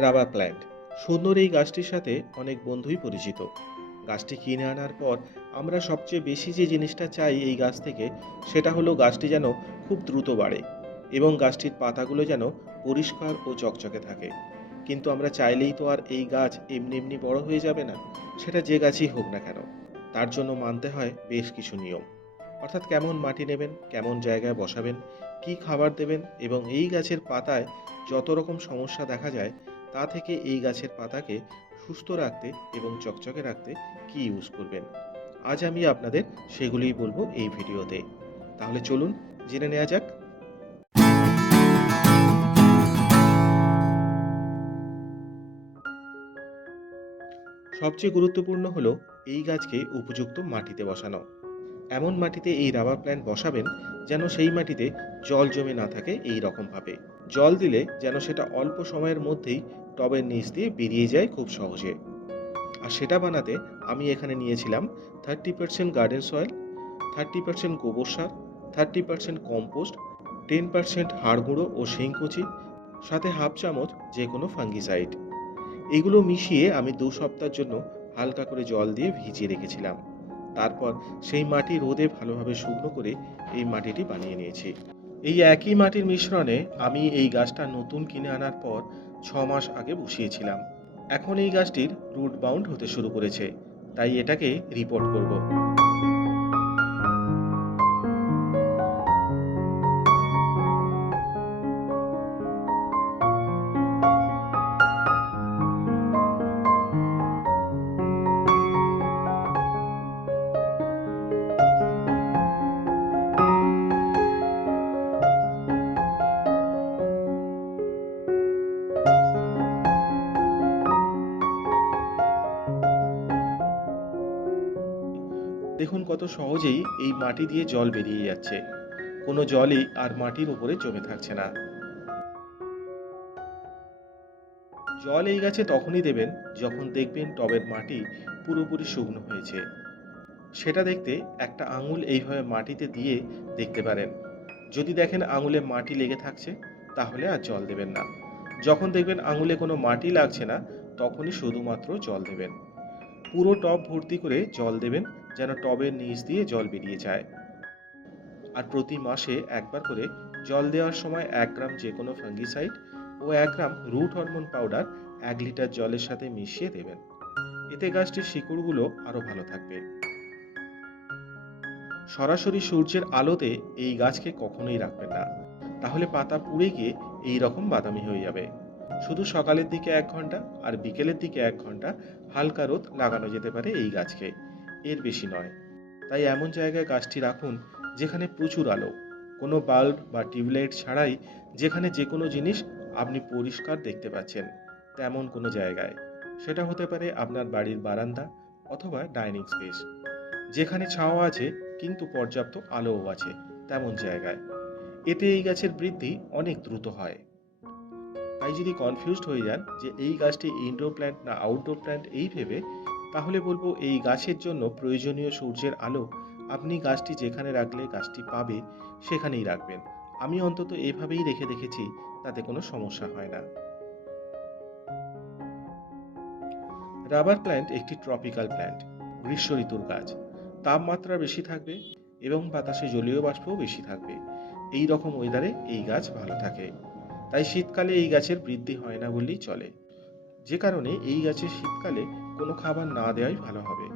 Rubber plant সুন্দর এই গাছটির সাথে অনেক বন্ধুই পরিচিত। গাছটি কিনে আনার পর আমরা সবচেয়ে বেশি যে জিনিসটা চাই এই গাছ থেকে, সেটা হলো গাছটি যেন খুব দ্রুত বাড়ে এবং গাছটির পাতাগুলো যেন পরিষ্কার ও চকচকে থাকে। কিন্তু আমরা চাইলেই তো আর এই গাছ এমনি এমনি বড় হয়ে যাবে না, সেটা যে গাছই হোক না কেন। তার জন্য মানতে হয় বেশ কিছু নিয়ম। অর্থাৎ কেমন মাটি নেবেন, কেমন জায়গায় বসাবেন, কী খাবার দেবেন এবং এই গাছের পাতায় যত রকম সমস্যা দেখা যায় তা থেকে এই গাছের পাতাকে সুস্থ রাখতে এবং চকচকে রাখতে কী ইউজ করবেন। আজ আমি আপনাদের সেগুলিই বলবো এই ভিডিওতে। তাহলে চলুন জেনে নেওয়া যাক। সবচেয়ে গুরুত্বপূর্ণ হলো এই গাছকে উপযুক্ত মাটিতে বসানো। এমন মাটিতে এই রাবার প্ল্যান্ট বসাবেন যেন সেই মাটিতে জল জমে না থাকে এই রকমভাবে। জল দিলে যেন সেটা অল্প সময়ের মধ্যেই টবের নিচ দিয়ে বেরিয়ে যায় খুব সহজে। আর সেটা বানাতে আমি এখানে নিয়েছিলাম 30% গার্ডেন সয়েল, 30% গোবর সার, 30% কম্পোস্ট, 10% হাড় গুঁড়ো ও শিংকুচি, সাথে হাফ চামচ যে কোনো ফাঙ্গিসাইড। এগুলো মিশিয়ে আমি 2 সপ্তাহের জন্য হালকা করে জল দিয়ে ভিজিয়ে রেখেছিলাম। তারপর সেই মাটি রোদে ভালোভাবে শুকনো করে এই মাটিটি বানিয়ে নিয়েছি। এই একই মাটির মিশ্রণে আমি এই গাছটা নতুন কিনে আনার পর 6 মাস আগে বসিয়েছিলাম। এখন এই গাছটির রুট বাউন্ড হতে শুরু করেছে, তাই এটাকে রিপোর্ট করব। দেখুন কত সহজেই এই মাটি দিয়ে জল বেরিয়ে যাচ্ছে, কোনো জলই আর মাটির উপরে জমে থাকছে না। জল এই গাছে তখনই দেবেন যখন দেখবেন টবের মাটি পুরোপুরি শুকনো হয়েছে। সেটা দেখতে একটা আঙুল এইভাবে মাটিতে দিয়ে দেখতে পারেন। যদি দেখেন আঙুলে মাটি লেগে থাকছে, তাহলে আর জল দেবেন না। যখন দেখবেন আঙুলে কোনো মাটি লাগছে না, তখনই শুধুমাত্র জল দেবেন। পুরো টব ভর্তি করে জল দেবেন, যেন টবের নিচ দিয়ে জল বেরিয়ে যায়। আর প্রতি মাসে একবার করে জল দেওয়ার সময় 1 গ্রাম যে কোনো ফাঙ্গিসাইড ও 1 গ্রাম রুট হরমোন পাউডার 1 লিটার জলের সাথে মিশিয়ে দেবেন। এতে গাছটির শিকড়গুলো আরও ভালো থাকবে। সরাসরি সূর্যের আলোতে এই গাছকে কখনোই রাখবেন না, তাহলে পাতা পুড়ে গিয়ে এই রকম বাদামি হয়ে যাবে। শুধু সকালের দিকে 1 ঘন্টা আর বিকেলের দিকে 1 ঘন্টা হালকা রোদ লাগানো যেতে পারে এই গাছকে, এর বেশি নয়। তাই এমন জায়গায় গাছটি রাখুন যেখানে প্রচুর আলো, কোনো বাল্ব বা টিউবলাইট ছাড়াই, যেখানে যে কোনো জিনিস আপনি পরিষ্কার দেখতে পাচ্ছেন তেমন কোনো জায়গায়। সেটা হতে পারে আপনার বাড়ির বারান্দা অথবা ডাইনিং স্পেস, যেখানে ছাওয়া আছে কিন্তু পর্যাপ্ত আলোও আছে তেমন জায়গায়। এতে এই গাছের বৃদ্ধি অনেক দ্রুত হয়। তাই যদি কনফিউজড হয়ে যান যে এই গাছটি ইনডোর প্ল্যান্ট না আউটডোর প্ল্যান্ট এই ভেবে, তাহলে বলবো এই গাছের জন্য প্রয়োজনীয় সূর্যের আলো আপনি গাছটি যেখানে রাখলে গাছটি পাবে সেখানেই রাখবেন। আমি অন্তত এভাবেই রেখে দেখেছি, তাতে কোনো সমস্যা হয় না। রাবার প্ল্যান্ট একটি ট্রপিক্যাল প্ল্যান্ট, গ্রীষ্ম ঋতুর গাছ। তাপমাত্রা বেশি থাকবে এবং বাতাসে জলীয় বাষ্পও বেশি থাকবে। এই রকম ওয়েদারে এই গাছ ভালো থাকে। তাই শীতকালে এই গাছের বৃদ্ধি হয় না বললেই চলে। যে কারণে এই গাছের শীতকালে কোনো খাবার না দেওয়াই ভালো হবে।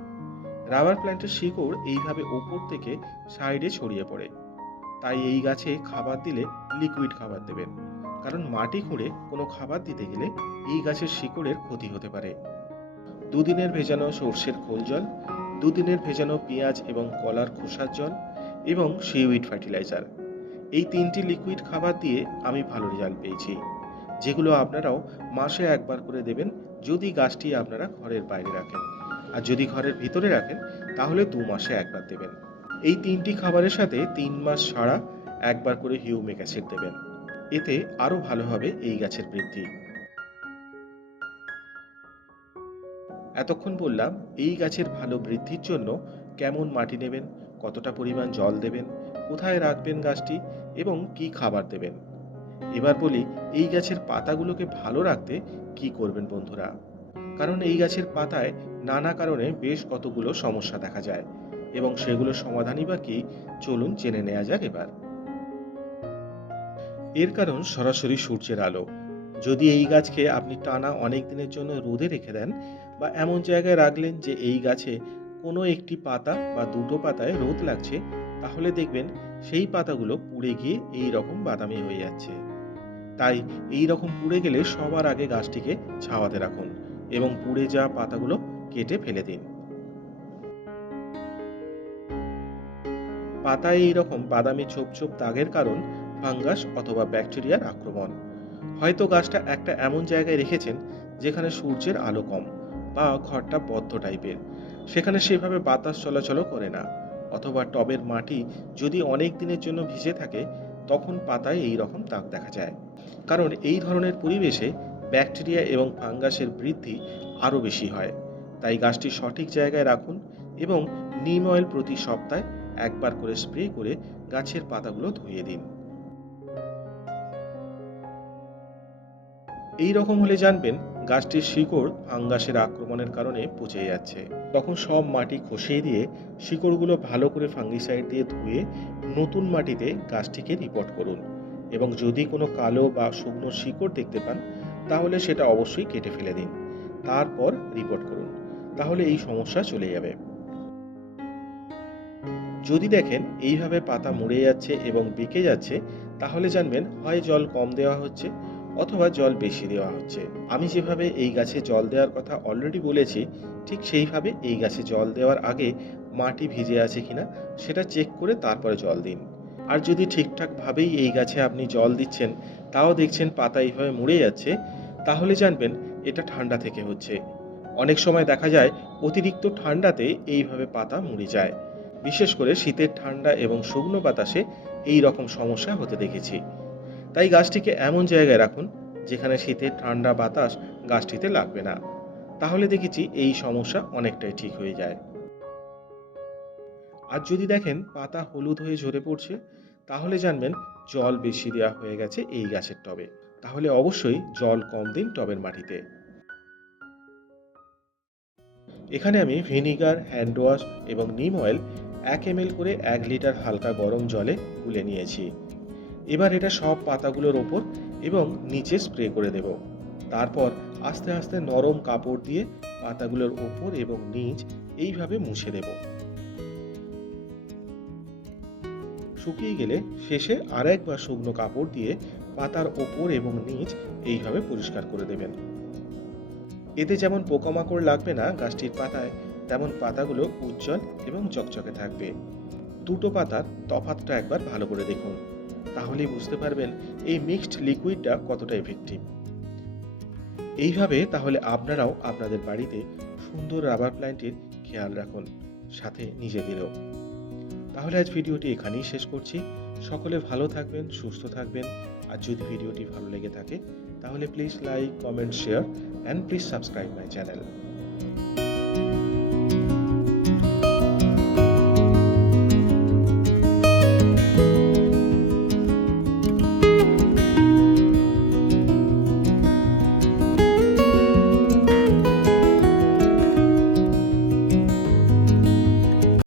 রাবার প্ল্যান্টের শিকড় এইভাবে ওপর থেকে সাইডে ছড়িয়ে পড়ে। তাই এই গাছে খাবার দিলে লিকুইড খাবার দেবেন, কারণ মাটি খুঁড়ে কোনো খাবার দিতে গেলে এই গাছের শিকড়ের ক্ষতি হতে পারে। দুদিনের ভেজানো সর্ষের খোল জল, দুদিনের ভেজানো পেঁয়াজ এবং কলার খোসার জল এবং সিউইড ফার্টিলাইজার, এই 3টি লিকুইড খাবার দিয়ে আমি ভালো রেজাল্ট পেয়েছি। যেগুলো আপনারাও মাসে একবার করে দেবেন যদি গাছটি আপনারা ঘরের বাইরে রাখেন। আর যদি ঘরের ভিতরে রাখেন তাহলে 2 মাসে একবার দেবেন। এই 3টি খাবারের সাথে 3 মাস ছাড়া একবার করে হিউমিক অ্যাসিড দেবেন। এতে আরও ভালো হবে এই গাছের বৃদ্ধি। এতক্ষণ বললাম এই গাছের ভালো বৃদ্ধির জন্য কেমন মাটি নেবেন, কতটা পরিমাণ জল দেবেন, কোথায় রাখবেন গাছটি এবং কি খাবার দেবেন। এবার বলি এই গাছের পাতাগুলোকে ভালো রাখতে কি করবেন বন্ধুরা। কারণ এই গাছের পাতায় নানা কারণে বেশ কতগুলো সমস্যা দেখা যায় এবং সেগুলোর সমাধানই বা কি, চলুন জেনে নেওয়া যাক এবার। এর কারণ সরাসরি সূর্যের আলো। যদি এই গাছকে আপনি টানা অনেক দিনের জন্য রোদে রেখে দেন বা এমন জায়গায় রাখলেন যে এই গাছে কোনো একটি পাতা বা দুটো পাতায় রোদ লাগছে, তাহলে দেখবেন সেই পাতাগুলো পুড়ে গিয়ে এই রকম বাদামি হয়ে যাচ্ছে। তাই এই রকম পুড়ে গেলে সবার আগে গাছটিকে ছাওয়াতে রাখুন এবং পুড়ে যাওয়া পাতাগুলো কেটে ফেলে দিন। পাতায় এই রকম বাদামি ছোপ ছোপ দাগের কারণ ফাঙ্গাস অথবা ব্যাকটেরিয়ার আক্রমণ। হয়তো গাছটা একটা এমন জায়গায় রেখেছেন যেখানে সূর্যের আলো কম বা ঘরটা বদ্ধ টাইপের, সেখানে সেভাবে বাতাস চলাচলও করে না, অথবা টবের মাটি যদি অনেক দিনের জন্য ভিজে থাকে তখন পাতায় এই রকম দাগ দেখা যায়। কারণ এই ধরনের পরিবেশে ব্যাকটেরিয়া এবং ফাঙ্গাসের বৃদ্ধি আরও বেশি হয়। তাই গাছটি সঠিক জায়গায় রাখুন এবং নিম অয়েল প্রতি সপ্তাহে একবার করে স্প্রে করে গাছের পাতাগুলো ধুয়ে দিন। এই রকম হলে জানবেন গাছটির শিকড় ফাঙ্গাসের আক্রমণের কারণে পচে যাচ্ছে। তখন সব মাটি খসিয়ে দিয়ে শিকড়গুলো ভালো করে ফাঙ্গিসাইড দিয়ে ধুয়ে নতুন মাটিতে গাছটিকে রিপোর্ট করুন এবং যদি কোনো কালো বা শুকনো শিকড় দেখতে পান তাহলে সেটা অবশ্যই কেটে ফেলে দিন, তারপর রিপোর্ট করুন, তাহলে এই সমস্যা চলে যাবে। যদি দেখেন এইভাবে পাতা মুড়ে যাচ্ছে এবং বেঁকে যাচ্ছে, তাহলে জানবেন হয় জল কম দেওয়া হচ্ছে অথবা জল বেশি দেওয়া হচ্ছে। আমি যেভাবে এই গাছে জল দেওয়ার কথা অলরেডি বলেছি, ঠিক সেইভাবে এই গাছে জল দেওয়ার আগে মাটি ভিজে আছে কিনা সেটা চেক করে তারপরে জল দিন। আর যদি ঠিকঠাকভাবেই এই গাছে আপনি জল দিচ্ছেন তাও দেখছেন পাতা এইভাবে মুড়ে যাচ্ছে, তাহলে জানবেন এটা ঠান্ডা থেকে হচ্ছে। অনেক সময় দেখা যায় অতিরিক্ত ঠান্ডাতে এইভাবে পাতা মুড়ে যায়। বিশেষ করে শীতের ঠান্ডা এবং শুকনো বাতাসে এই রকম সমস্যা হতে দেখেছি। তাই গাছটিকে এমন জায়গায় রাখুন যেখানে শীতের ঠান্ডা বাতাস গাছটিতে লাগবে না, তাহলে দেখেছি এই সমস্যা অনেকটাই ঠিক হয়ে যায়। আর যদি দেখেন পাতা হলুদ হয়ে ঝরে পড়ছে, তাহলে জানবেন জল বেশি দেওয়া হয়ে গেছে এই গাছের টবে। তাহলে অবশ্যই জল কম দিন টবের মাটিতে। এখানে আমি ভিনিগার, হ্যান্ড ওয়াশ এবং নিম অয়েল 1 ml করে 1 লিটার হালকা গরম জলে গুলে নিয়েছি। এবার এটা সব পাতাগুলোর ওপর এবং নিচে স্প্রে করে দেব। তারপর আস্তে আস্তে নরম কাপড় দিয়ে পাতাগুলোর ওপর এবং নিচ এইভাবে মুছে দেব। শুকিয়ে গেলে শেষে আরেকবার শুকনো কাপড় দিয়ে পাতার ওপর এবং নিচ এইভাবে পরিষ্কার করে দেবেন। এতে যেমন পোকামাকড় লাগবে না গাছটির পাতায়, তেমন পাতাগুলো উজ্জ্বল এবং চকচকে থাকবে। দুটো পাতার তফাৎটা একবার ভালো করে দেখুন, তাহলেই বুঝতে পারবেন এই মিক্সড লিকুইডটা কতটা এফেক্টিভ। এইভাবে তাহলে আপনারাও আপনাদের বাড়িতে সুন্দর রাবার প্ল্যান্টের খেয়াল রাখুন, সাথে নিজেদেরও। তাহলে আজ ভিডিওটি এখানেই শেষ করছি। সকলে ভালো থাকবেন, সুস্থ থাকবেন। আর যদি ভিডিওটি ভালো লেগে থাকে তাহলে please like, comment, share and please subscribe my channel.